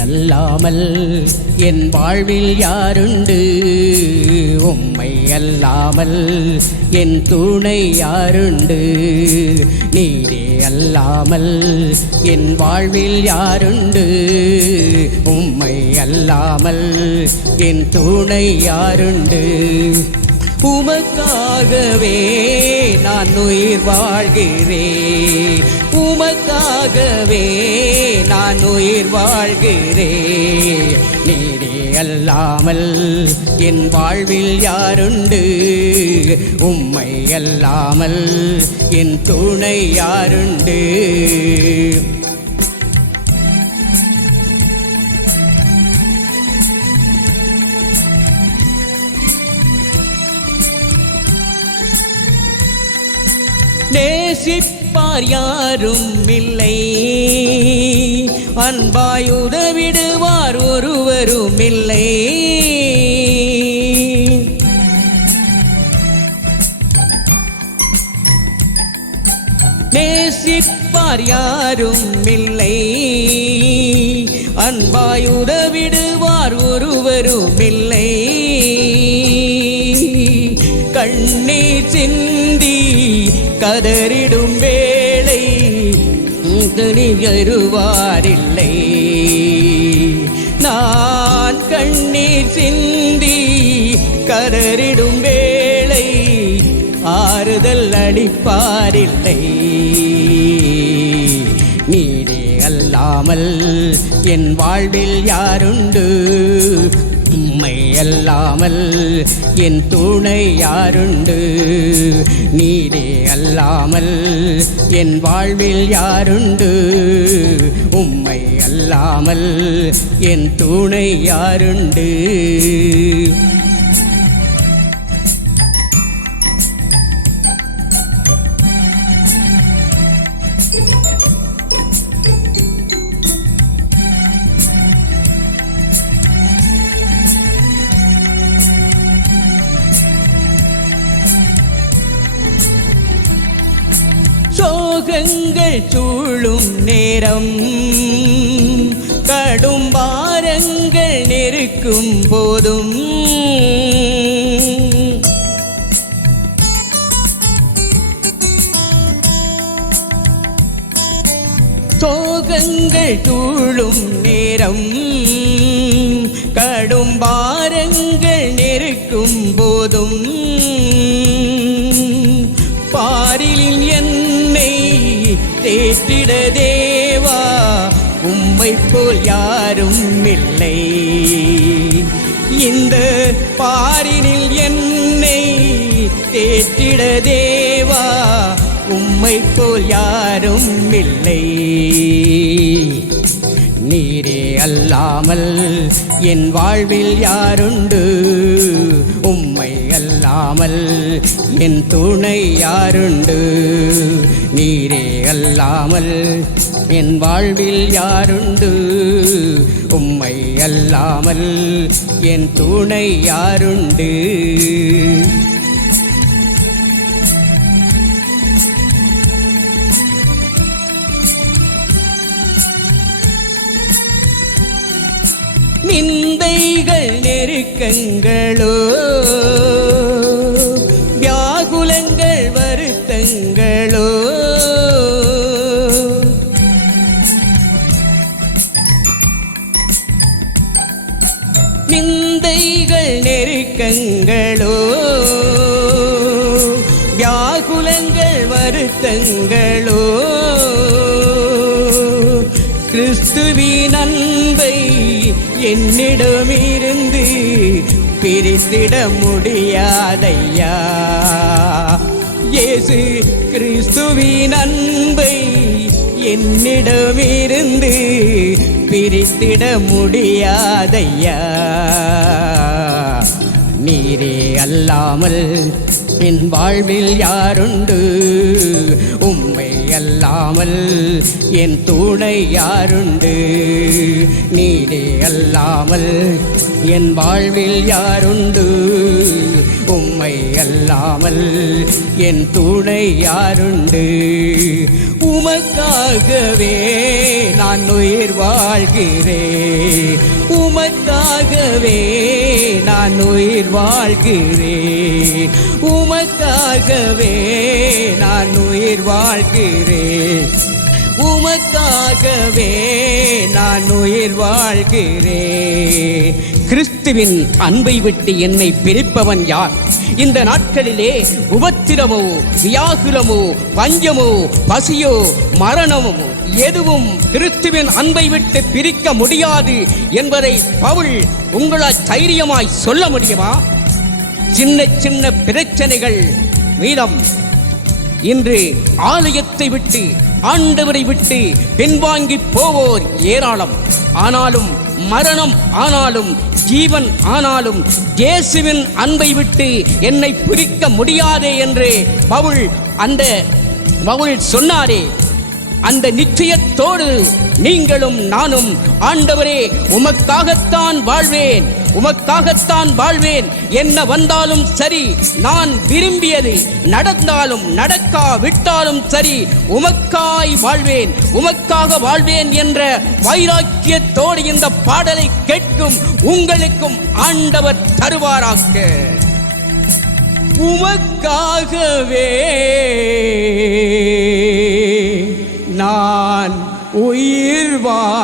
அல்லாமல் என் வாழ்வில் யாருண்டு? உம்மை அல்லாமல் என் துணை யாருண்டு? நீரே அல்லாமல் என் வாழ்வில் யாருண்டு? உம்மை அல்லாமல் என் துணை யாருண்டு? உமக்காகவே நான் உயிர் வாழ்கிறேன். உமக்காகவே நான் உயிர் வாழ்கிறேன். நீரே அல்லாமல் என் வாழ்வில் யாருண்டு? உம்மை அல்லாமல் என் துணை யாருண்டு? நேசிப்பார் யாரும் இல்லை அன்பாய் உதவிடுவார் ஒருவரும் இல்லை நேசிப்பார் யாரும் இல்லை அன்பாய் உதவிடுவார் ஒருவரும் இல்லை கண்ணீர் சிந்தி கதறிடும் வேளை துணிவருவாரில்லை நான் கண்ணீர் சிந்தி கதறிடும் வேளை ஆறுதல் அளிப்பாரில்லை. நீரே அல்லாமல் என் வாழ்வில் யாருண்டு? அல்லாமல் என் துணை யாருண்டு? நீரே அல்லாமல் என் வாழ்வில் யாருண்டு? உம்மை அல்லாமல் என் துணை யாருண்டு? சோகங்கள் சூழும் நேரம். கடும் பாரங்கள் நெருக்கும் போதும். சோகங்கள் சூழும் நேரம். கடும் பாரங்கள் நெருக்கும் போதும். தேற்றிட தேவா உம்மை போல் யாரும் இல்லை. இந்த பாரினில் என்னை தேற்றிட தேவா உம்மை போல் யாரும் இல்லை. நீரே அல்லாமல் என் வாழ்வில் யாருண்டு? உம் அல்லாமல் என் துணை யாருண்டு? நீரே அல்லாமல் என் வாழ்வில் யாருண்டு? உம்மை அல்லாமல் என் துணை யாருண்டு? நிந்தைகள் நெருக்கங்களோ நிந்தைகள் நெருக்கங்களோ வியாகுலங்கள் வருத்தங்களோ கிறிஸ்துவின் அன்பை என்னிடமிருந்து பிரித்திட முடியாதையா இயேசு கிறிஸ்துவின் அன்பை என்னிடமிருந்து பிரித்திட முடியாதையா? நீரே அல்லாமல் என் வாழ்வில் யாருண்டு? உம்மை அல்லாமல் என் துணை யாருண்டு? நீரே அல்லாமல் என் வாழ்வில் யாருண்டு? உம்மை அல்லாமல் என் துணை யாருண்டு? உமக்காகவே நான் உயிர் வாழ்கிறேன். உமக்காகவே நான் உயிர் வாழ்கிறேன். உமக்காகவே நான் உயிர் வாழ்கிறேன். உமக்காகவே நான் உயிர் வாழ்கிறேன். கிறிஸ்துவின் அன்பை விட்டு என்னை பிரிப்பவன் யார்? இந்த நாட்களிலே உபத்திரமோ வியாகுலமோ பஞ்சமோ பசியோ மரணமோ எதுவும் கிறிஸ்துவின் அன்பை விட்டு பிரிக்க முடியாது என்பதை பவுல் உங்களால் தைரியமாய் சொல்ல முடியுமா? சின்ன சின்ன பிரச்சனைகள் மீதம். இன்று ஆலயத்தை விட்டு ஆண்டவரை விட்டு பின்வாங்கி போவோர் ஏராளம். ஆனாலும் மரணம் ஆனாலும் ஜீவன் ஆனாலும் இயேசுவின் அன்பை விட்டு என்னை பிரிக்க முடியாதே என்று பவுல் அந்த பவுல் சொன்னாரே அந்த நிச்சயத்தோடு நீங்களும் நானும் ஆண்டவரே உமக்காகத்தான் வாழ்வேன் உமக்காகத்தான் வாழ்வேன். என்ன வந்தாலும் சரி நான் விரும்பியது நடந்தாலும் நடக்கா விட்டாலும் சரி உமக்காய் வாழ்வேன் உமக்காக வாழ்வேன் என்ற வைராக்கியத்தோடு இந்த பாடலை கேட்கும் உங்களுக்கும் ஆண்டவர் தருவாராக. உமக்காகவே நான் உயிர் வாழ்கிறேன்.